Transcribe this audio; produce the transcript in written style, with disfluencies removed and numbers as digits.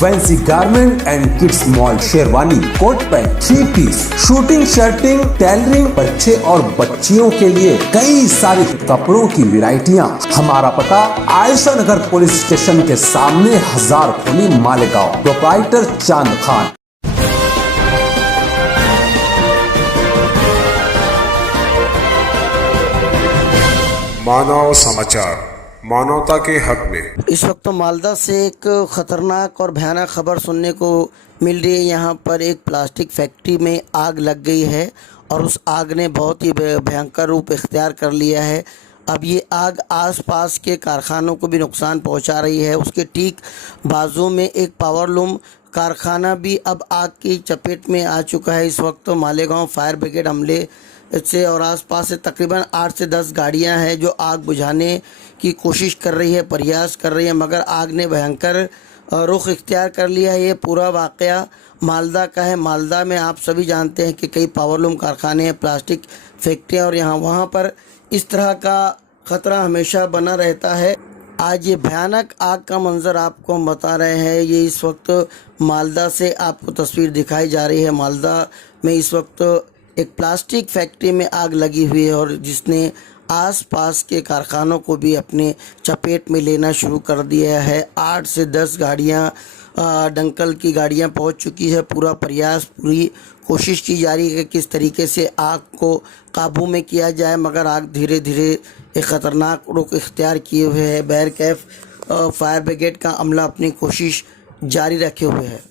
Fancy garment and kids mall, sherwani, coat pant, 3 piece, suiting, shirting, tailoring, बच्चे और बच्चियों के लिए कई सारे कपड़ों की वैरायटियां। हमारा पता आयशा नगर पुलिस स्टेशन के सामने, हजार खोली, मालेगांव। प्रोप्राइटर चांद खान। मानव समाचार, मानवता के हक में। इस वक्त तो मालदा से एक ख़तरनाक और भयानक खबर सुनने को मिल रही है। यहाँ पर एक प्लास्टिक फैक्ट्री में आग लग गई है और उस आग ने बहुत ही भयंकर रूप इख्तियार कर लिया है। अब ये आग आसपास के कारखानों को भी नुकसान पहुँचा रही है। उसके ठीक बाजू में एक पावरलूम कारखाना भी अब आग की चपेट में आ चुका है। इस वक्त तो मालेगांव फायर ब्रिगेड अमले से और आसपास से तकरीबन 8 से 10 गाड़ियां हैं जो आग बुझाने की कोशिश कर रही है, प्रयास कर रही है, मगर आग ने भयंकर रुख इख्तियार कर लिया है। ये पूरा वाक़या मालदा का है। मालदा में आप सभी जानते हैं कि कई पावरलूम कारखाने हैं, प्लास्टिक फैक्ट्रियाँ, और वहाँ पर इस तरह का ख़तरा हमेशा बना रहता है। आज ये भयानक आग का मंजर आपको हम बता रहे हैं। ये इस वक्त मालदा से आपको तस्वीर दिखाई जा रही है। मालदा में इस वक्त एक प्लास्टिक फैक्ट्री में आग लगी हुई है और जिसने आसपास के कारखानों को भी अपने चपेट में लेना शुरू कर दिया है। 8 से 10 गाड़ियां, दंकल की गाड़ियां पहुंच चुकी है। पूरा प्रयास, पूरी कोशिश की जा रही है कि किस तरीके से आग को काबू में किया जाए, मगर आग धीरे धीरे एक ख़तरनाक रुख इख्तियार किए हुए है। बहरकैफ फायर ब्रिगेड का अमला अपनी कोशिश जारी रखे हुए है।